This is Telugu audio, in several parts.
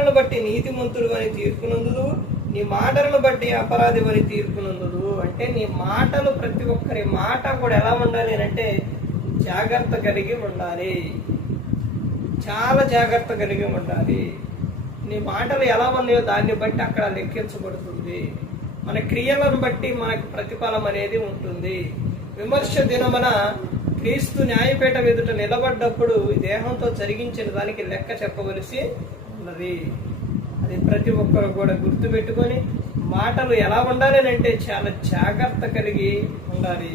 మాటలను బట్టి నీతిమంతుడు అని తీర్పునందుదు, నీ మాటలను బట్టి అపరాధి అని తీర్పునందుదు. అంటే నీ మాటలు, ప్రతి ఒక్కరి మాట కూడా ఎలా ఉండాలి అంటే జాగ్రత్త కలిగి ఉండాలి, చాలా జాగ్రత్త కలిగి ఉండాలి. నీ మాటలు ఎలా ఉన్నాయో దాన్ని బట్టి అక్కడ లెక్కించబడుతుంది. మన క్రియలను బట్టి మనకి ప్రతిఫలం అనేది ఉంటుంది. విమర్శ దినమున క్రీస్తు న్యాయపీఠ ఎదుట నిలబడ్డప్పుడు దేహంతో జరిగించిన దానికి లెక్క చెప్పవలసి ఉన్నది. అది ప్రతి ఒక్కరు కూడా గుర్తుపెట్టుకొని మాటలు ఎలా ఉండాలి అంటే చాలా జాగ్రత్త కలిగి ఉండాలి.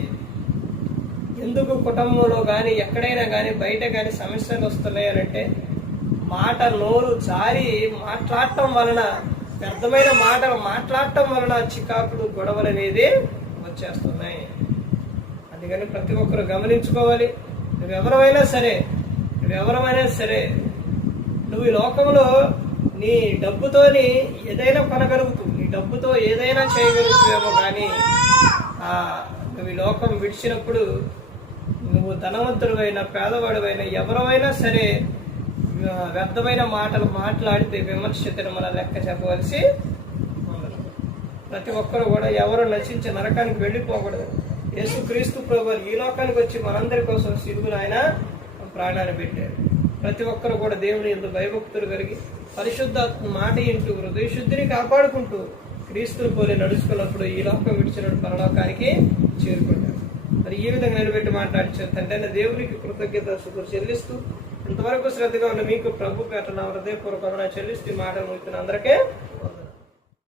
ఎందుకు కుటుంబంలో కానీ ఎక్కడైనా కానీ బయట కానీ సమస్యలు వస్తున్నాయంటే మాట నోరు జారి మాట్లాడటం వలన, వ్యర్థమైన మాటలు మాట్లాడటం వలన చికాకులు, గొడవలు అనేది వచ్చేస్తున్నాయి. అందుకని ప్రతి ఒక్కరు గమనించుకోవాలి. నువ్వెవరైనా సరే నువ్వు ఈ లోకంలో నీ డబ్బుతోని ఏదైనా కొనగలుగుతావు, నీ డబ్బుతో ఏదైనా చేయగలుగుతావేమో, కానీ నువ్వు ఈ లోకం విడిచినప్పుడు నువ్వు ధనవంతుడివైనా పేదవాడివైనా ఎవరైనా సరే వ్యర్థమైన మాటలు మాట్లాడితే విమర్శించడం మన లెక్క చెప్పవలసి ఉండదు. ప్రతి ఒక్కరు కూడా ఎవరు నశించి నరకానికి వెళ్ళిపోకూడదు. యేసుక్రీస్తు ప్రభువు ఈ లోకానికి వచ్చి మనందరి కోసం సిలువను ఆయన ప్రాణాన్ని పెట్టారు. ప్రతి ఒక్కరు కూడా దేవుని యందు భయభక్తులు కలిగి పరిశుద్ధాత్మ మాట ఇంటూ హృదయ శుద్ధిని కాపాడుకుంటూ క్రీస్తుని పోలి నడుచుకున్నప్పుడు ఈ లోకం విడిచిన పరలోకానికి చేరుకుంటారు. మరి ఈ విధంగా నిలబెట్టి మాట్లాడించారు. తండ్రి దేవునికి కృతజ్ఞతలు చెల్లిస్తూ ఇంతవరకు శ్రద్ధగా ఉన్న మీకు ప్రభు పేట నా హృదయపూర్వకంగా చెల్లిస్తూ ఈ మాటలు ముగిస్తున్న అందరికీ